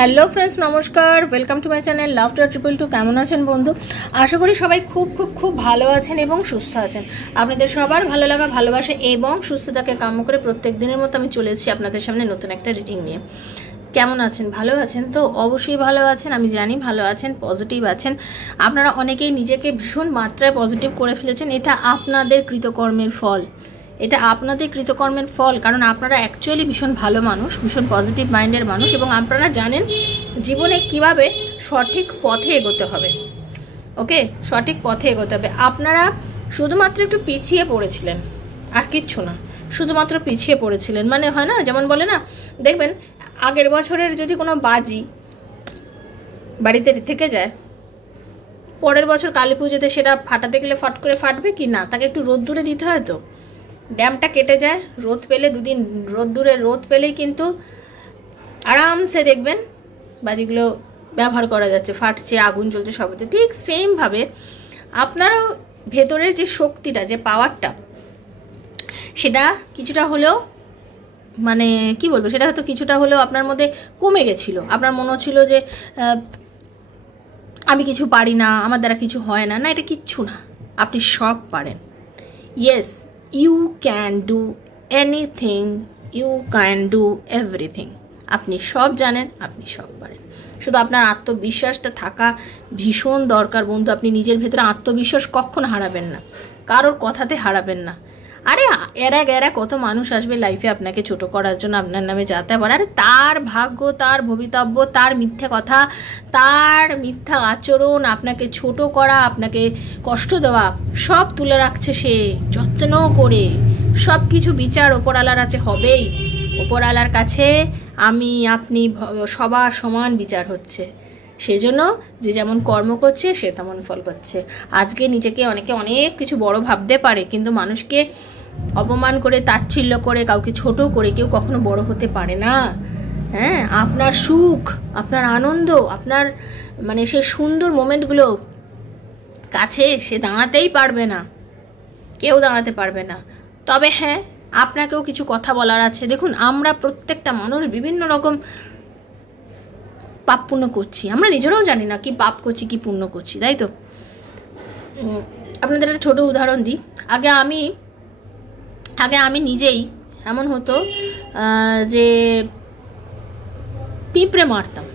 Hello friends, নমস্কার। Welcome to my channel laughter triple two. কেমন আছেন বন্ধু? আশা করি সবাই খুব খুব খুব ভালো আছেন এবং সুস্থ আছেন। আপনাদের সবার ভালো লাগা, ভালোবাসা এবং সুস্থতাকে কাম্য করে প্রত্যেক দিনের মতো আমি চলে এসেছি আপনাদের সামনে নতুন একটা রিডিং নিয়ে। কেমন আছেন? ভালো আছেন তো? অবশ্যই ভালো আছেন, আমি জানি ভালো আছেন, পজিটিভ আছেন। আপনারা অনেকেই নিজেকে ভীষণ মাত্রায় পজিটিভ করে ফেলেছেন। এটা আপনাদের কৃতকর্মের ফল, এটা আপনাদের কৃতকর্মের ফল। কারণ আপনারা অ্যাকচুয়ালি ভীষণ ভালো মানুষ, ভীষণ পজিটিভ মাইন্ডের মানুষ, এবং আপনারা জানেন জীবনে কিভাবে সঠিক পথে এগোতে হবে। ওকে, সঠিক পথে এগোতে হবে। আপনারা শুধুমাত্র একটু পিছিয়ে পড়েছিলেন, আর কিচ্ছু না। শুধুমাত্র পিছিয়ে পড়েছিলেন, মানে হয় না, যেমন বলে না, দেখবেন আগের বছরের যদি কোনো বাজি বাড়িতে থেকে যায়, পরের বছর কালী পুজোতে সেটা ফাটাতে গেলে ফট করে ফাটবে কি না? তাকে একটু রোদ্দুরে দিতে হয়, তো ড্যামটা কেটে যায়। রোদ পেলে, দুদিন রোদ পেলেই কিন্তু আরামসে দেখবেন বাজিগুলো ব্যবহার করা যাচ্ছে, ফাটছে, আগুন জ্বলছে, সব হচ্ছে। ঠিক সেমভাবে আপনারও ভেতরের যে শক্তিটা, যে পাওয়ারটা, সেটা কিছুটা হলেও, মানে কি বলবো, সেটা হয়তো কিছুটা হলেও আপনার মধ্যে কমে গেছিলো। আপনার মনে হচ্ছিল যে আমি কিছু পারি না, আমার দ্বারা কিছু হয় না। না, এটা কিচ্ছু না, আপনি সব পারেন। Yes, you can do anything, you can do everything. আপনি সব জানেন, আপনি সব পারেন। শুধু আপনার আত্মবিশ্বাসটা থাকা ভীষণ দরকার বন্ধু। আপনি নিজের ভেতরে আত্মবিশ্বাস কখনো হারাবেন না, কারোর কথাতে হারাবেন না। আরে এরা কত মানুষ আসবে লাইফে আপনাকে ছোট করার জন্য, আপনার নামে যাতে পারে। আরে তার ভাগ্য, তার ভবিতব্য, তার মিথ্যে কথা, তার মিথ্যা আচরণ, আপনাকে ছোট করা, আপনাকে কষ্ট দেওয়া, সব তুলে রাখছে সে যত্ন করে। সব কিছু বিচার ওপরওয়ালার কাছে হবেই। ওপরওয়ালার কাছে আমি, আপনি, সবার সমান বিচার হচ্ছে। সেজন্য যে যেমন কর্ম করছে সে তেমন ফল পাচ্ছে। আজকে নিজেকে অনেকে অনেক কিছু বড় ভাবতে পারে, কিন্তু মানুষকে অপমান করে, তাচ্ছিল্য করে, কাউকে ছোট করে কেউ কখনো বড় হতে পারে না। হ্যাঁ, আপনার সুখ, আপনার আনন্দ, আপনার মানে সেই সুন্দর মোমেন্টগুলো কাছে সে দাঁড়াতেই পারবে না, কেউ দাঁড়াতে পারবে না। তবে হ্যাঁ, আপনাকেও কিছু কথা বলার আছে। দেখুন, আমরা প্রত্যেকটা মানুষ বিভিন্ন রকম পাপ পুণ্য করছি। আমরা নিজেরাও জানি না কি পাপ করছি, কি পুণ্য করছি, তাই তো? আপনাদের একটা ছোট উদাহরণ দিই। আগে আমি নিজেই এমন হতো যে পিঁপড়ে মারতাম।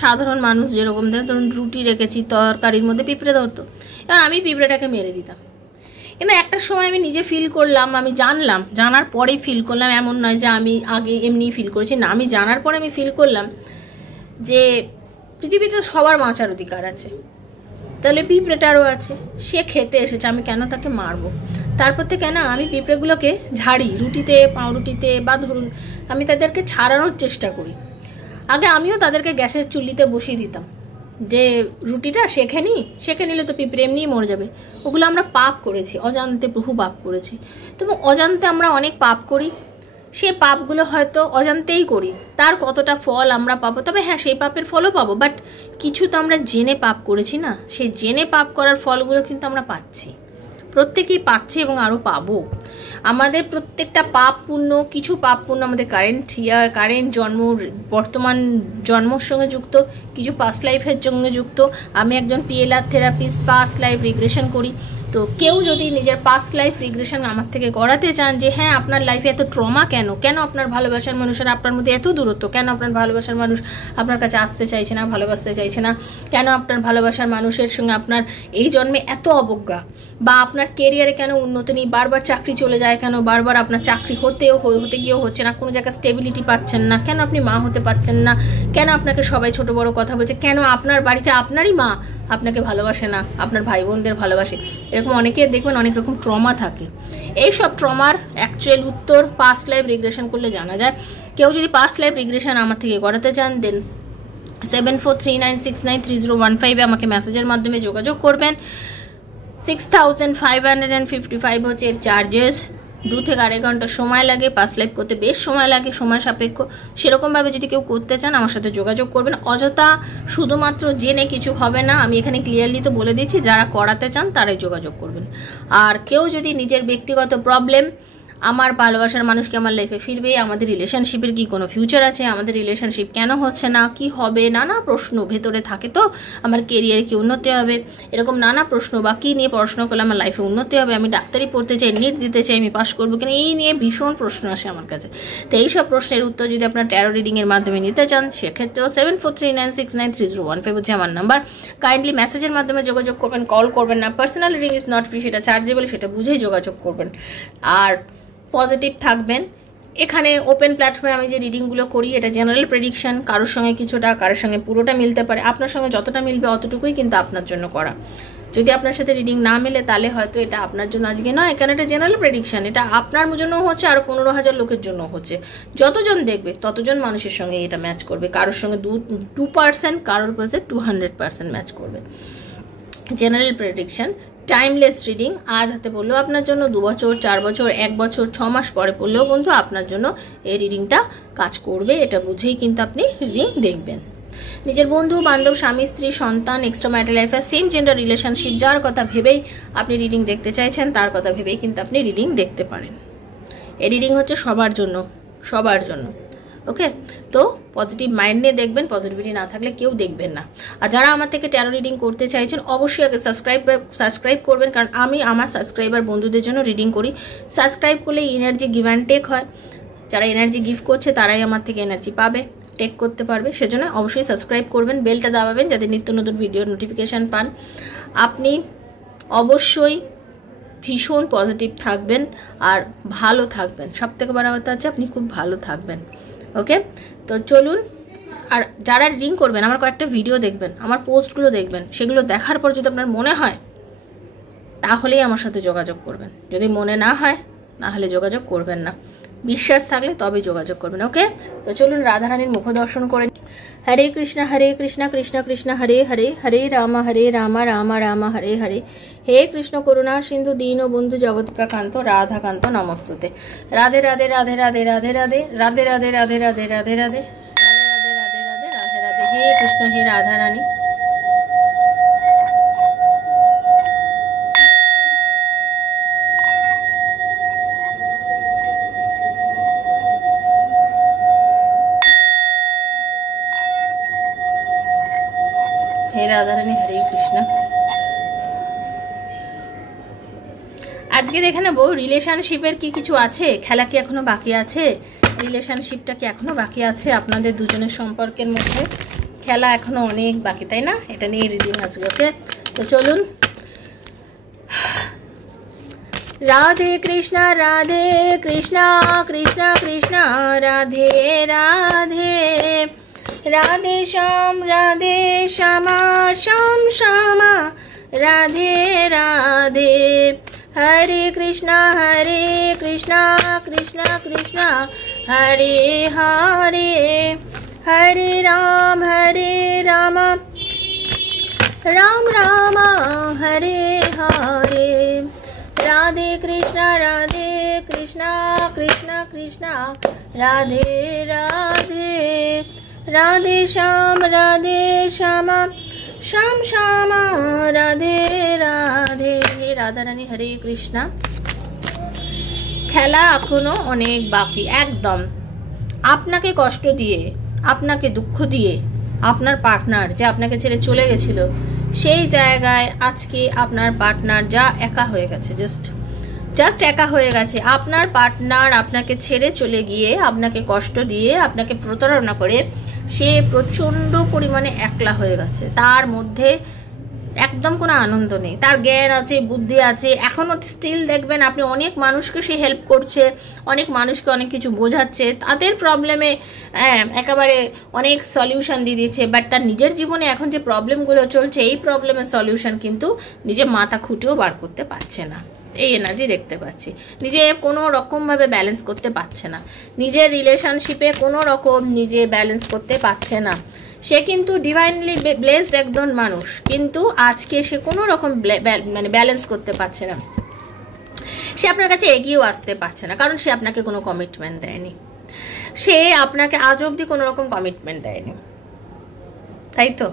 সাধারণ মানুষ যেরকম ধরুন রুটি রেখেছি, তরকারির মধ্যে পিঁপড়ে ধরতো, এবার আমি পিঁপড়েটাকে মেরে দিতাম। কিন্তু একটা সময় আমি নিজে ফিল করলাম, আমি জানলাম, জানার পরেই ফিল করলাম, এমন নয় যে আমি আগে এমনি ফিল করেছি, না, আমি জানার পরে আমি ফিল করলাম যে পৃথিবীতে সবার বাঁচার অধিকার আছে, তাহলে পিঁপড়েটারও আছে। সে খেতে এসেছে, আমি কেন তাকে মারবো? তারপর থেকে না, আমি পিঁপড়েগুলোকে ঝাড়ি, রুটিতে, পাউরুটিতে, বা ধরুন আমি তাদেরকে ছাড়ানোর চেষ্টা করি। আগে আমিও তাদেরকে গ্যাসের চুল্লিতে বসিয়ে দিতাম যে রুটিটা সেঁকে নিলে তো পিঁপড়ে এমনিই মরে যাবে। ওগুলো আমরা পাপ করেছি, অজান্তে বহু পাপ করেছি। তবে অজান্তে আমরা অনেক পাপ করি, সেই পাপগুলো হয়তো অজান্তেই করি, তার কতটা ফল আমরা পাবো। তবে হ্যাঁ, সেই পাপের ফলও পাবো, বাট কিছু তো আমরা জেনে পাপ করেছি না, সেই জেনে পাপ করার ফলগুলো কিন্তু আমরা পাচ্ছি, প্রত্যেকেই পাচ্ছি এবং আরও পাবো। আমাদের প্রত্যেকটা পাপ পুণ্য, কিছু পাপ পুণ্য আমাদের কারেন্ট জন্ম, বর্তমান জন্মর সঙ্গে যুক্ত, কিছু পাস্ট লাইফের সঙ্গে যুক্ত। আমি একজন PLR therapist, past life regression করি। তো কেউ যদি নিজের পাস্ট লাইফ রিগ্রেশন আমার থেকে করাতে চান, যে হ্যাঁ আপনার লাইফে এত ট্রমা কেন আপনার ভালোবাসার মানুষের আপনার মধ্যে এত দূরত্ব, কেন আপনার ভালোবাসার মানুষ আপনার কাছে আসতে চাইছে না, ভালোবাসতে চাইছে না, কেন আপনার ভালোবাসার মানুষের সঙ্গে আপনার এই জন্মে এত অবজ্ঞা, বা আপনার কেরিয়ারে কেন উন্নতি নেই, বারবার চাকরি চলে যায় কেন, বারবার আপনার চাকরি হতে গিয়েও হচ্ছে না, কোনো জায়গায় স্টেবিলিটি পাচ্ছেন না, কেন আপনি মা হতে পারছেন না, কেন আপনাকে সবাই ছোট বড় কথা বলছে, কেন আপনার বাড়িতে আপনারই মা আপনাকে ভালোবাসে না, আপনার ভাই বোনদের ভালোবাসে। এরকম অনেকে দেখবেন অনেক রকম ট্রমা থাকে। এই সব ট্রমার অ্যাকচুয়াল উত্তর পাস্ট লাইফ রিগ্রেশন করলে জানা যায়। কেউ যদি পাস্ট লাইফ রিগ্রেশন আমার থেকে করাতে চান, দেন 7439693015 আমাকে মেসেজের মাধ্যমে যোগাযোগ করবেন। 6555 হচ্ছে এর চার্জেস। 2 থেকে 2.5 ঘন্টা সময় লাগে, পাস্ট লাইফ করতে বেশ সময় লাগে, সময় সাপেক্ষ। সেরকমভাবে যদি কেউ করতে চান আমার সাথে যোগাযোগ করবেন। অযথা শুধুমাত্র জেনে কিছু হবে না, আমি এখানে ক্লিয়ারলি তো বলে দিচ্ছি, যারা করাতে চান তারাই যোগাযোগ করবেন। আর কেউ যদি নিজের ব্যক্তিগত প্রবলেম আমার ভালোবাসার মানুষ কি আমার লাইফে ফিরবে, আমাদের রিলেশনশিপের কি কোনো ফিউচার আছে, আমাদের রিলেশনশিপ কেন হচ্ছে না, কি হবে, নানা প্রশ্ন ভেতরে থাকে। তো আমার কেরিয়ারে কি উন্নতি হবে, এরকম নানা প্রশ্ন, বা কী নিয়ে পড়াশোনা করলে আমার লাইফে উন্নতি হবে, আমি ডাক্তারি পড়তে চাই, নিট দিতে চাই, আমি পাশ করবো কিনা, এই নিয়ে ভীষণ প্রশ্ন আসে আমার কাছে। তো এইসব প্রশ্নের উত্তর যদি আপনার ট্যারো রিডিংয়ের মাধ্যমে নিতে চান, সেক্ষেত্রেও 7439693015 হচ্ছে আমার নাম্বার। কাইন্ডলি মেসেজের মাধ্যমে যোগাযোগ করবেন, কল করবেন না। Personal reading is not free, সেটা চার্জেবল, সেটা বুঝেই যোগাযোগ করবেন। আর পজিটিভ থাকবেন। এখানে ওপেন প্ল্যাটফর্মে আমি যে রিডিংগুলো করি, এটা জেনারেল প্রেডিকশন, কারোর সঙ্গে কিছুটা, কারোর সঙ্গে পুরোটা মিলতে পারে। আপনার সঙ্গে যতটা মিলবে অতটুকুই কিন্তু আপনার জন্য করা। যদি আপনার সাথে রিডিং না মেলে, তাহলে হয়তো এটা আপনার জন্য আজকে নয়, কারণ এটা জেনারেল প্রেডিকশন, এটা আপনার জন্য হচ্ছে, আর 15,000 লোকের জন্য হচ্ছে। যতজন দেখবে ততজন মানুষের সঙ্গে এটা ম্যাচ করবে। কারোর সঙ্গে 2%, কারোর কাছে 200% ম্যাচ করবে। General prediction, timeless reading. আজ হাতে পড়লেও আপনার জন্য, 2 বছর, 4 বছর, 1 বছর, 6 মাস পরে পড়লেও বন্ধু আপনার জন্য এই রিডিংটা কাজ করবে। এটা বুঝেই কিন্তু আপনি রিডিং দেখবেন। নিজের বন্ধু বান্ধব, স্বামী স্ত্রী, সন্তান, এক্সট্রা ম্যারিটাল লাইফে সেম জেন্ডার রিলেশনশিপ, যার কথা ভেবেই আপনি রিডিং দেখতে চাইছেন, তার কথা ভেবেই কিন্তু আপনি রিডিং দেখতে পারেন। এই রিডিং হচ্ছে সবার জন্য, সবার জন্য। ওকে, তো পজিটিভ মাইন্ড নিয়ে দেখবেন, পজিটিভিটি না থাকলে কেউ দেখবেন না। আর যারা আমার থেকে ট্যারো রিডিং করতে চাইছেন, অবশ্যই আগে সাবস্ক্রাইব করবেন, কারণ আমি আমার সাবস্ক্রাইবার বন্ধুদের জন্য রিডিং করি। সাবস্ক্রাইব করলে এনার্জি গিভ অ্যান্ড টেক হয়। যারা এনার্জি গিভ করছে তারাই আমার থেকে এনার্জি পাবে, টেক করতে পারবে। সেজন্য অবশ্যই সাবস্ক্রাইব করবেন, বেলটা দাবাবেন যাতে নিত্য নতুন ভিডিওর নোটিফিকেশান পান। আপনি অবশ্যই ভীষণ পজিটিভ থাকবেন আর ভালো থাকবেন। সব থেকে বড় কথা হচ্ছে আপনি খুব ভালো থাকবেন। ওকে, তো চলুন। আর যারা রিডিং করবেন, আমার কয়েকটা ভিডিও দেখবেন, আমার পোস্টগুলো দেখবেন, সেগুলো দেখার পর যদি আপনার মনে হয় তাহলেই আমার সাথে যোগাযোগ করবেন। যদি মনে না হয় তাহলে যোগাযোগ করবেন না। বিশ্বাস থাকলে তবে যোগাযোগ করবেন। ওকে, তো চলুন রাধারানীর মুখ দর্শন করে। হরে কৃষ্ণ কৃষ্ণ কৃষ্ণ হরে হরে, হরে রাম রাম রাম হরে হরে। হে কৃষ্ণ করুণা সিন্ধু দীন বন্ধু জগৎকান্ত রাধাকান্ত নমস্তুতে। রাধে রাধে রাধে রাধে রাধে রাধে রাধে রাধে রাধে রাধে রাধে রাধে রাধে রাধে রাধে রাধে রাধে রাধে। হে কৃষ্ণ, হে রাধারানী। হে রাধারানী, হরে কৃষ্ণ। আজকে দেখে নেবো রিলেশনশিপের কি কিছু আছে, খেলা কি এখনো বাকি আছে, রিলেশনশিপটা কি এখনো বাকি আছে, আপনাদের দুজনের সম্পর্কের মধ্যে খেলা এখনো অনেক বাকি, তাই না? এটা নিয়ে রিডিং আজকে। ওকে, তো চলুন। রাধে কৃষ্ণ কৃষ্ণ কৃষ্ণ রাধে রাধে, রাধে শ্যাম শ্যামা শ্যামা রাধে রাধে। হরে কৃষ্ণ কৃষ্ণ কৃষ্ণ হরে হরে, হরে রাম রাম রাম হরে হরে। রাধে কৃষ্ণ কৃষ্ণ কৃষ্ণ রাধে রাধে, রাধে শ্যামা শ্যাম শ্যামা রাধে রাধে। হে রাধারানী, হরে কৃষ্ণ। খেলা এখনো অনেক বাকি, একদম। আপনাকে কষ্ট দিয়ে, আপনাকে দুঃখ দিয়ে, আপনার পার্টনার যে আপনাকে ছেড়ে চলে গেছিল, সেই জায়গায় আজকে আপনার পার্টনার যা একা হয়ে গেছে, জাস্ট একা হয়ে গেছে। আপনার পার্টনার আপনাকে ছেড়ে চলে গিয়ে, আপনাকে কষ্ট দিয়ে, আপনাকে প্রতারণা করে সে প্রচণ্ড পরিমাণে একলা হয়ে গেছে। তার মধ্যে একদম কোনো আনন্দ নেই। তার জ্ঞান আছে, বুদ্ধি আছে, এখনও স্টিল দেখবেন আপনি অনেক মানুষকে সে হেল্প করছে, অনেক মানুষকে অনেক কিছু বোঝাচ্ছে, তাদের প্রবলেমে একেবারে অনেক সলিউশন দিয়ে দিচ্ছে। বাট তার নিজের জীবনে এখন যে প্রবলেমগুলো চলছে, এই প্রবলেমের সলিউশন কিন্তু নিজে মাথা খুঁটেও বার করতে পারছে না। এই এনার্জি দেখতে পাচ্ছি। নিজে কোনো রকমভাবে ব্যালেন্স করতে পারছে না, নিজের রিলেশনশিপে কোনো রকম নিজে ব্যালেন্স করতে পারছে না। সে কিন্তু ডিভাইনলি ব্লেসড একজন মানুষ, কিন্তু আজকে সে কোনো রকম মানে ব্যালেন্স করতে পারছে না। সে আপনার কাছে এগিয়েও আসতে পারছে না, কারণ সে আপনাকে কোনো কমিটমেন্ট দেয়নি। সে আপনাকে আজ অবধি কোনো রকম কমিটমেন্ট দেয়নি, তাই তো?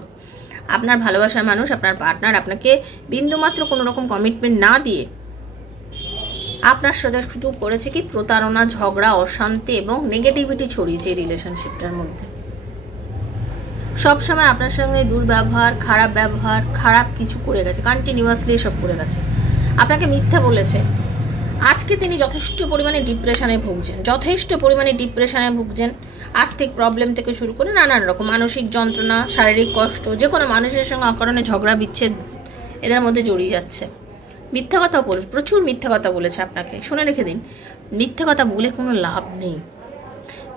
আপনার ভালোবাসার মানুষ, আপনার পার্টনার আপনাকে বিন্দুমাত্র কোনো রকম কমিটমেন্ট না দিয়ে আপনার সাথে শুধু করেছে কি প্রতারণা, ঝগড়া, অশান্তি এবং নেগেটিভিটি ছড়িয়েছে এই রিলেশনশিপটার মধ্যে। সবসময় আপনার সঙ্গে দুর্ব্যবহার, খারাপ ব্যবহার, খারাপ কিছু করে গেছে, কন্টিনিউয়াসলি এসব করে গেছে, আপনাকে মিথ্যা বলেছে। আজকে তিনি যথেষ্ট পরিমাণে ডিপ্রেশনে ভুগছেন, আর্থিক প্রবলেম থেকে শুরু করে নানান রকম মানসিক যন্ত্রণা, শারীরিক কষ্ট, যে কোনো মানুষের সঙ্গে অকারণে ঝগড়া বিচ্ছেদ এদের মধ্যে জড়িয়ে যাচ্ছে। মিথ্যা কথা প্রচুর মিথ্যা কথা বলেছে আপনাকে। শুনে রেখে দিন, মিথ্যা কথা বলে কোনো লাভ নেই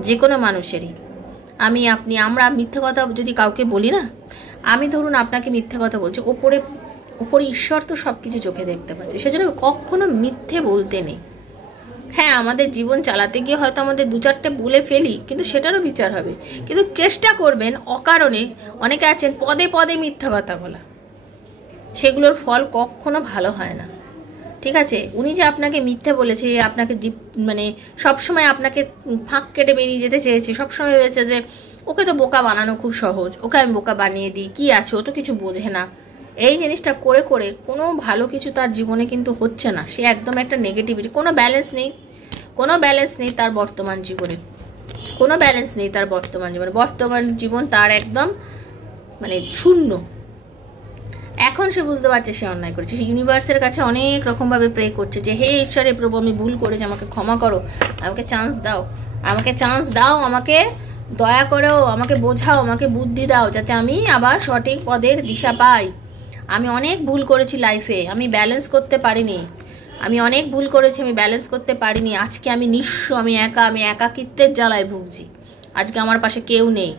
যে কোনো মানুষেরই। আমরা মিথ্যা কথা যদি কাউকে বলি না, আমি ধরুন আপনাকে মিথ্যা কথা বলছি, ওপরে ঈশ্বর তো সব কিছু চোখে দেখতে পাচ্ছে, সেজন্য কখনো মিথ্যে বলতে নেই। হ্যাঁ, আমাদের জীবন চালাতে গিয়ে হয়তো আমাদের 2-4টে বলে ফেলি, কিন্তু সেটারও বিচার হবে। কিন্তু চেষ্টা করবেন অকারণে, অনেকে আছেন পদে পদে মিথ্যা কথা বলা, সেগুলোর ফল কখনো ভালো হয় না। ঠিক আছে, উনি যে আপনাকে মিথ্যে বলেছে, আপনাকে সবসময় আপনাকে ফাঁক কেটে বেরিয়ে যেতে চেয়েছে, সবসময় ভেবেছে যে ওকে তো বোকা বানানো খুব সহজ, ওকে আমি বোকা বানিয়ে দিই, কি আছে, ও তো কিছু বোঝে না। এই জিনিসটা করে করে কোনো ভালো কিছু তার জীবনে কিন্তু হচ্ছে না। সে একদম একটা নেগেটিভিটি, কোনো ব্যালেন্স নেই তার বর্তমান জীবনে, বর্তমান জীবন তার একদম শূন্য। এখন সে বুঝতে পারছে সে অন্যায় করেছে, সে ইউনিভার্সের কাছে অনেক রকমভাবে প্রে করছে যে হে ঈশ্বরে প্রভু, আমি ভুল করেছি, আমাকে ক্ষমা করো, আমাকে চান্স দাও, আমাকে দয়া করো, আমাকে বোঝাও, আমাকে বুদ্ধি দাও, যাতে আমি আবার সঠিক পদের দিশা পাই। আমি অনেক ভুল করেছি লাইফে, আমি ব্যালেন্স করতে পারিনি, আজকে আমি নিঃস্ব, আমি একাকিত্বের জ্বালায় ভুগছি। আজকে আমার পাশে কেউ নেই,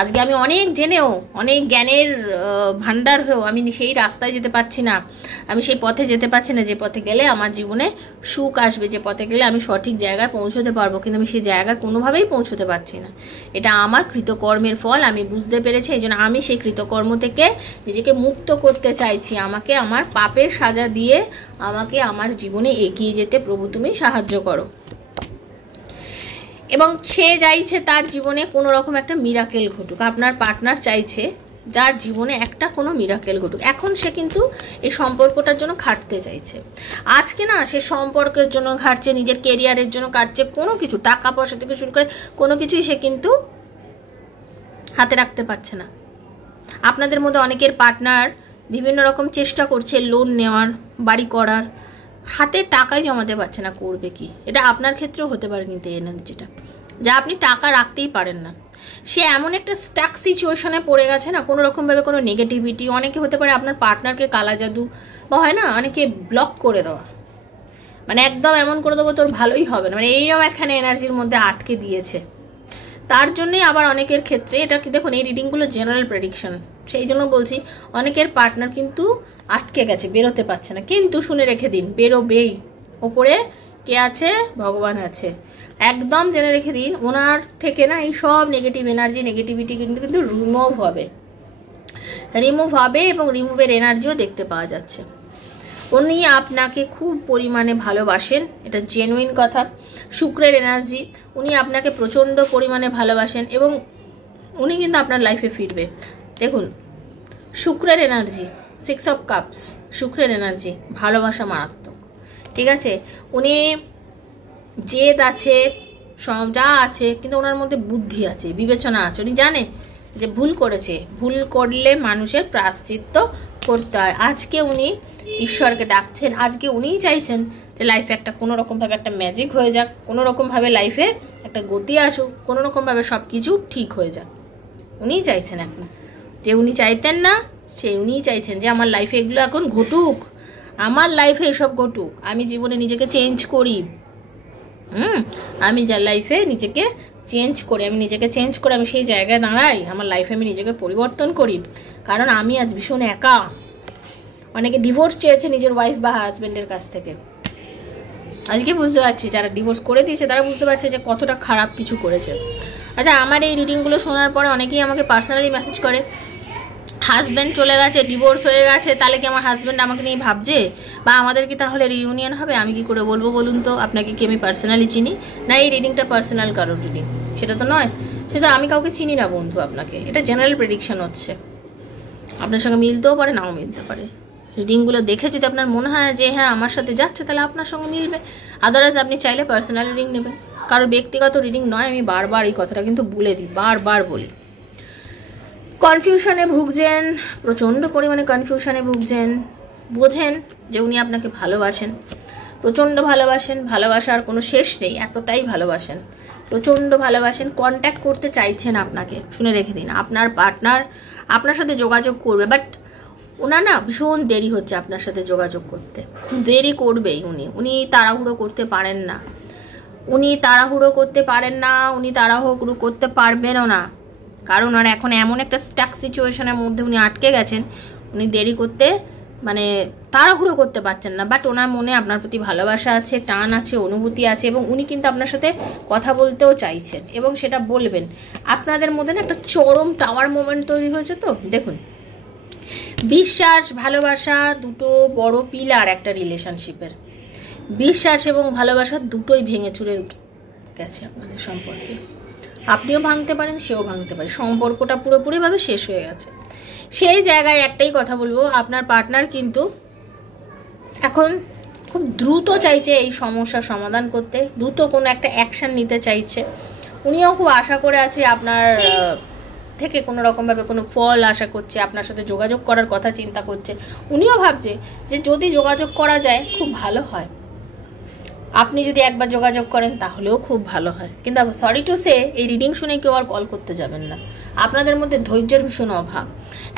আজকে আমি অনেক জেনেও, অনেক জ্ঞানের ভান্ডার হয়েও আমি সেই রাস্তায় যেতে পারছি না, আমি সেই পথে যেতে পারছি না যে পথে গেলে আমার জীবনে সুখ আসবে, যে পথে গেলে আমি সঠিক জায়গায় পৌঁছতে পারবো, কিন্তু আমি সেই জায়গায় কোনোভাবেই পৌঁছতে পারছি না। এটা আমার কৃতকর্মের ফল, আমি বুঝতে পেরেছি। এই জন্য আমি সেই কৃতকর্ম থেকে নিজেকে মুক্ত করতে চাইছি। আমাকে আমার পাপের সাজা দিয়ে আমাকে আমার জীবনে এগিয়ে যেতে প্রভু তুমি সাহায্য করো। এবং সে চাইছে তার জীবনে কোনো রকম একটা মিরাকেল ঘটুক, আপনার পার্টনার চাইছে তার জীবনে একটা কোনো মিরাকেল ঘটুক। এখন সে কিন্তু এই সম্পর্কটার জন্য খাটতে চাইছে। আজকে না, সে সম্পর্কের জন্য খাটছে, নিজের কেরিয়ারের জন্য কাটছে, কোনো কিছু টাকা পয়সা থেকে শুরু করে কোনো কিছুই সে কিন্তু হাতে রাখতে পারছে না। আপনাদের মধ্যে অনেকের পার্টনার বিভিন্ন রকম চেষ্টা করছে লোন নেওয়ার, বাড়ি করার, হাতে টাকাই জমাতে পারছে না, করবে কি? এটা আপনার ক্ষেত্রেও হতে পারে, কিন্তু এনার্জিটা যা আপনি টাকা রাখতেই পারেন না। সে এমন একটা স্টাক সিচুয়েশনে পড়ে গেছে না, কোনো রকমভাবে কোনো নেগেটিভিটি, অনেকে হতে পারে আপনার পার্টনারকে কালা জাদু বা হয় না অনেকে ব্লক করে দেওয়া, একদম এমন করে দেবো তোর ভালোই হবে না, এইরকম একখানে এনার্জির মধ্যে আটকে দিয়েছে। তার জন্যই আবার অনেকের ক্ষেত্রে, এটা কি দেখুন, এই রিডিংগুলো জেনারেল প্রেডিকশন, সেই জন্য বলছি অনেকের পার্টনার কিন্তু আটকে গেছে, বেরোতে পারছে না। কিন্তু শুনে রেখে দিন, বেরোবেই। ওপরে কে আছে? ভগবান আছে। একদম জেনে রেখে দিন, ওনার থেকে না এই সব নেগেটিভিটি কিন্তু রিমুভ হবে এবং রিমুভের এনার্জিও দেখতে পাওয়া যাচ্ছে। উনি আপনাকে খুব পরিমাণে ভালোবাসেন, এটা জেনুইন কথা। শুক্রের এনার্জি, উনি আপনাকে প্রচণ্ড পরিমাণে ভালোবাসেন এবং উনি কিন্তু আপনার লাইফে ফিরবে। দেখুন, শুক্রের এনার্জি, 6 অফ কাপস, শুক্রের এনার্জি, ভালোবাসা মারাত্মক। ঠিক আছে, উনি জেদ আছে, যা আছে, কিন্তু ওনার মধ্যে বুদ্ধি আছে, বিবেচনা আছে। উনি জানে যে ভুল করেছে, ভুল করলে মানুষের প্রায়শ্চিত্ত করতে হয়। আজকে উনি ঈশ্বরকে ডাকছেন, আজকে উনিই চাইছেন যে লাইফে একটা কোনো রকমভাবে একটা ম্যাজিক হয়ে যাক, কোনো রকমভাবে লাইফে একটা গতি আসুক, কোনো রকমভাবে সব কিছু ঠিক হয়ে যাক। উনিই চাইছেন এখন, যে উনি চাইতেন না উনিই চাইছেন যে আমার লাইফে এগুলো এখন ঘটুক, আমার লাইফে এসব ঘটুক, আমি জীবনে নিজেকে চেঞ্জ করি। আমি যার লাইফে নিজেকে চেঞ্জ করে আমি সেই জায়গায় দাঁড়াই, আমার লাইফে আমি নিজেকে পরিবর্তন করি। কারণ আমি আজ ভীষণ একা। অনেকে ডিভোর্স চেয়েছে নিজের ওয়াইফ বা হাজব্যান্ডের কাছ থেকে। আজকে বুঝতে পারছি যারা ডিভোর্স করে দিয়েছে তারা বুঝতে পারছে যে কতটা খারাপ কিছু করেছে। আচ্ছা, আমার এই রিডিংগুলো শোনার পরে অনেকেই আমাকে পার্সোনালি মেসেজ করে, হাজব্যান্ড চলে গেছে, ডিভোর্স হয়ে গেছে, তাহলে কি আমার হাজব্যান্ড আমাকে নিয়ে ভাবছে, বা আমাদের কি তাহলে রিউনিয়ন হবে? আমি কি করে বলবো বলুন তো? আপনাকে কি আমি পার্সোনালি চিনি? না, এই রিডিংটা পার্সোনাল কারোর রিডিং, সেটা তো নয়। সেটা আমি কাউকে চিনি না বন্ধু আপনাকে, এটা জেনারেল প্রেডিকশন হচ্ছে। আপনার সঙ্গে মিলতেও পারে, নাও মিলতে পারে। রিডিংগুলো দেখে যদি আপনার মনে হয় যে হ্যাঁ আমার সাথে যাচ্ছে, তাহলে আপনার সঙ্গে মিলবে। আদারওয়াইজ আপনি চাইলে পার্সোনাল রিডিং নেবেন, কারো ব্যক্তিগত রিডিং নয়। আমি বারবার এই কথাটা কিন্তু বলে দিই, বারবার বলি। কনফিউশনে ভুগছেন, প্রচণ্ড পরিমাণে কনফিউশনে ভুগছেন, বোঝেন যে উনি আপনাকে ভালোবাসেন, প্রচণ্ড ভালোবাসেন, ভালোবাসার কোনো শেষ নেই, এতটাই ভালোবাসেন, প্রচণ্ড ভালোবাসেন, কন্ট্যাক্ট করতে চাইছেন আপনাকে। শুনে রেখে দিন, আপনার পার্টনার আপনার সাথে যোগাযোগ করবে, বাট ওনার না ভীষণ দেরি হচ্ছে আপনার সাথে যোগাযোগ করতে। দেরি করবেই উনি তাড়াহুড়ো করতে পারেন না, উনি তাড়াহুড়ো করতে পারেন না, উনি তাড়াহুড়ো করতে পারবেনও না, কারণ আর এখন এমন একটা স্টাক সিচুয়েশনের মধ্যে উনি আটকে গেছেন, উনি দেরি করতে মানে তাড়াহুড়ো করতে পারছেন না। বাট ওনার মনে আপনার প্রতি ভালোবাসা আছে, টান আছে, অনুভূতি আছে, এবং উনি কিন্তু আপনার সাথে কথা বলতেও চাইছেন এবং সেটা বলবেন। আপনাদের মধ্যে না একটা চরম টাওয়ার মোমেন্ট তৈরি হয়েছে। তো দেখুন, বিশ্বাস ভালোবাসা দুটো বড় পিলার একটা রিলেশনশিপের। বিশ্বাস এবং ভালোবাসা দুটোই ভেঙে চুরে গেছে আপনাদের সম্পর্কে। আপনিও ভাঙতে পারেন, সেও ভাঙতে পারে, সম্পর্কটা পুরোপুরিভাবে শেষ হয়ে গেছে। সেই জায়গায় একটাই কথা বলবো, আপনার পার্টনার কিন্তু এখন খুব দ্রুত চাইছে এই সমস্যার সমাধান করতে, দ্রুত কোনো একটা অ্যাকশান নিতে চাইছে। উনিও খুব আশা করে আছে আপনার থেকে কোনো রকমভাবে কোনো ফল আশা করছে, আপনার সাথে যোগাযোগ করার কথা চিন্তা করছে। উনিও ভাবছে যে যদি যোগাযোগ করা যায় খুব ভালো হয়, আপনি যদি একবার যোগাযোগ করেন তাহলেও খুব ভালো হয়। কিন্তু সরি টু সে, এই রিডিং শুনে কেউ আর কল করতে যাবেন না, আপনাদের মধ্যে ধৈর্যের ভীষণ অভাব।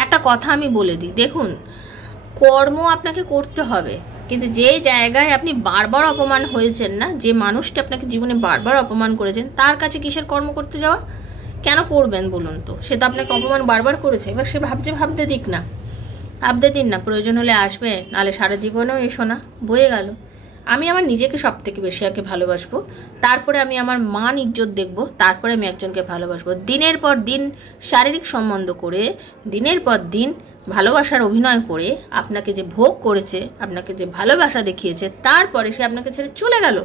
একটা কথা আমি বলে দিই, দেখুন কর্ম আপনাকে করতে হবে, কিন্তু যে জায়গায় আপনি বারবার অপমান হয়েছেন না, যে মানুষটা আপনাকে জীবনে বারবার অপমান করেছেন, তার কাছে কিসের কর্ম করতে যাওয়া? কেন করবেন বলুন তো? সে তো আপনাকে অপমান বারবার করেছে, এবার সে ভাবতে দিক না, ভাবতে দিন না, প্রয়োজন হলে আসবে, নাহলে সারা জীবনেও এসো না, বয়ে গেল। আমি আমার নিজেকে সব থেকে বেশি আগে ভালোবাসবো, তারপরে আমি আমার মান ইজ্জত দেখবো, তারপরে আমি একজনকে ভালোবাসবো। দিনের পর দিন শারীরিক সম্বন্ধ করে, দিনের পর দিন ভালোবাসার অভিনয় করে আপনাকে যে ভোগ করেছে, আপনাকে যে ভালোবাসা দেখিয়েছে, তারপরে সে আপনাকে ছেড়ে চলে গেল,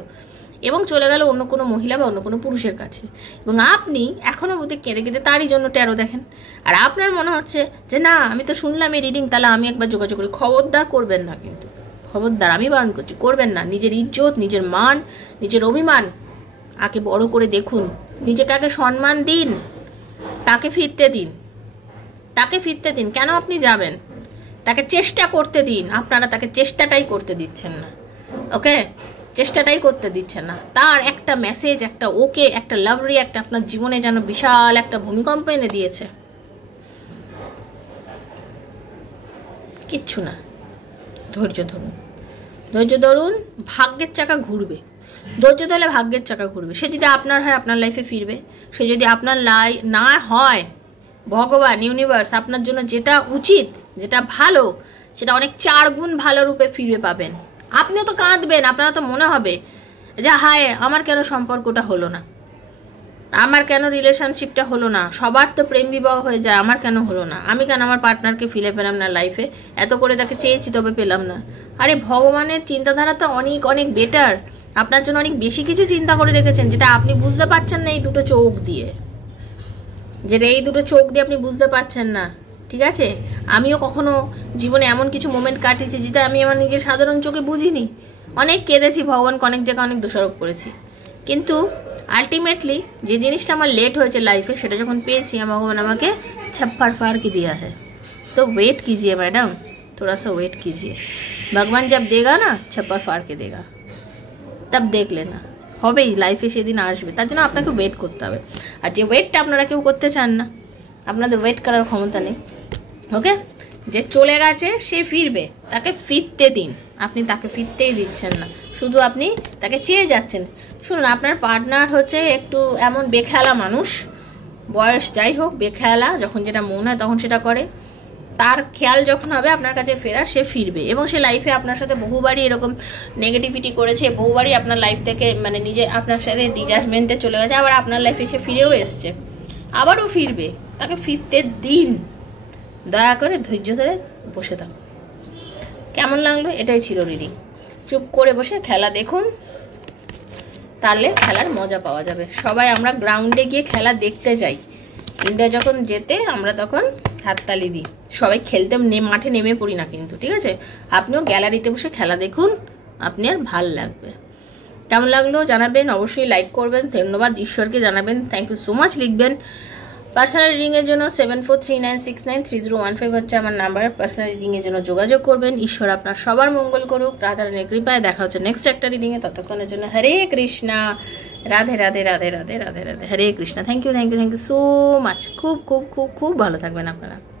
এবং চলে গেল অন্য কোনো মহিলা বা অন্য কোনো পুরুষের কাছে, এবং আপনি এখনও বোধহয় কেঁদে কেঁদে তারই জন্য টেরো দেখেন। আর আপনার মনে হচ্ছে যে না, আমি তো শুনলাম এই রিডিং, তাহলে আমি একবার যোগাযোগ করি। খবরদার করবেন না, কিন্তু খবরদার, আমি বারণ করছি, করবেন না। নিজের ইজ্জত, নিজের মান, নিজের অভিমান আগে বড় করে দেখুন, নিজেকে আগে সম্মান দিন, তাকে ফিরতে দিন, তাকে ফিরতে দিন। কেন আপনি যাবেন? তাকে চেষ্টা করতে দিন। আপনারা তাকে চেষ্টাটাই করতে দিচ্ছেন না, ওকে, চেষ্টাটাই করতে দিচ্ছেন না। তার একটা মেসেজ, একটা ওকে, একটা লাভ রিঅ্যাক্ট আপনার জীবনে যেন বিশাল একটা ভূমিকম্প এনে দিয়েছে। কিচ্ছু না, ধৈর্য ধরুন, ধৈর্য ধরুন, ভাগ্যের চাকা ঘুরবে। ধৈর্য ধরলে ভাগ্যের চাকা ঘুরবে। সে যদি আপনার হয়, আপনার লাইফে ফিরবে। সে যদি আপনার না হয়, ভগবান, ইউনিভার্স আপনার জন্য যেটা উচিত, যেটা ভালো, সেটা অনেক 4 গুণ ভালো রূপে ফিরে পাবেন। আপনিও তো কাঁদবেন, আপনারা তো মনে হবে যে হায়, আমার কেন সম্পর্কটা হলো না, আমার কেন রিলেশনশিপটা হলো না, সবার তো প্রেম বিবাহ হয়ে যায়, আমার কেন হলো না, আমি কেন আমার পার্টনারকে ফিরে পেলাম না লাইফে, এত করে তাকে চেয়েছি তবে পেলাম না। আরে ভগবানের চিন্তাধারা তো অনেক অনেক বেটার, আপনার জন্য অনেক বেশি কিছু চিন্তা করে রেখেছেন, যেটা আপনি বুঝতে পারছেন না এই দুটো চোখ দিয়ে, আপনি বুঝতে পারছেন না। ঠিক আছে, আমিও কখনো জীবনে এমন কিছু মোমেন্ট কাটিয়েছি যেটা আমি আমার নিজের সাধারণ চোখে বুঝিনি, অনেক কেঁদেছি, ভগবানকে অনেক জায়গায় অনেক দোষারোপ করেছি, কিন্তু আলটিমেটলি যে জিনিসটা আমার লেট হয়েছে লাইফে, সেটা যখন পেয়েছি, ভগবান আমাকে छप्पर फाड़ के दिया है। तो वेट कीजिए मैडम, थोड़ा सा वेट कीजिए, भगवान जब देगा ना, छप्पर फाड़ के देगा, तब देख लेना, হবেই, লাইফে সেদিন আসবে, তার জন্য আপনাকে ওয়েট করতে হবে। আর যে ওয়েটটা আপনারা কেউ করতে চান না, আপনাদের ওয়েট করার ক্ষমতা নেই, ওকে। যে চলে গেছে সে ফিরবে, তাকে ফিরতে দিন, আপনি তাকে ফিরতেই দিচ্ছেন না, শুধু আপনি তাকে চেয়ে যাচ্ছেন। শুনুন, আপনার পার্টনার হচ্ছে একটু এমন বেখেলা মানুষ, বয়স যাই হোক, বেখেলা, যখন যেটা মনে হয় তখন সেটা করে, তার খেয়াল যখন হবে আপনার কাছে ফেরার, সে ফিরবে, এবং সে লাইফে আপনার সাথে বহুবারই এরকম নেগেটিভিটি করেছে, বহুবারই আপনার লাইফ থেকে মানে নিজে আপনার সাথে ডিটাচমেন্টে চলে গেছে, আবার আপনার লাইফে সে ফিরেও এসছে, আবারও ফিরবে, তাকে ফিরতে দিন, দয়া করে ধৈর্য ধরে বসে থাকুন। কেমন লাগলো? এটাই ছিল রিডিং। চুপ করে বসে খেলা দেখুন, তাহলে খেলার মজা পাওয়া যাবে। সবাই আমরা গ্রাউন্ডে গিয়ে খেলা দেখতে যাই, ইন্ডিয়া যখন যেতে আমরা তখন হাততালি দিই, সবাই খেলতে মাঠে নেমে পড়ি না কিন্তু, ঠিক আছে? আপনিও গ্যালারিতে বসে খেলা দেখুন, আপনি আর ভাল লাগবে। কেমন লাগলো জানাবেন, অবশ্যই লাইক করবেন, ধন্যবাদ ঈশ্বরকে জানাবেন, থ্যাংক ইউ সো মাচ লিখবেন। পার্সোনাল রিডিংয়ের জন্য 7439693015 হচ্ছে আমার নাম্বার। পার্সোনাল রিডিংয়ের জন্য যোগাযোগ করবেন। ঈশ্বর আপনার সবার মঙ্গল করুক, রাধারানীর কৃপায়। দেখা হচ্ছে নেক্সট একটা রিডিংয়ে, ততক্ষণের জন্য Hare Krishna, Radhe Radhe Radhe Radhe Radhe Radhe, Hare Krishna. Thank you so much. খুব খুব খুব খুব ভালো থাকবেন আপনারা।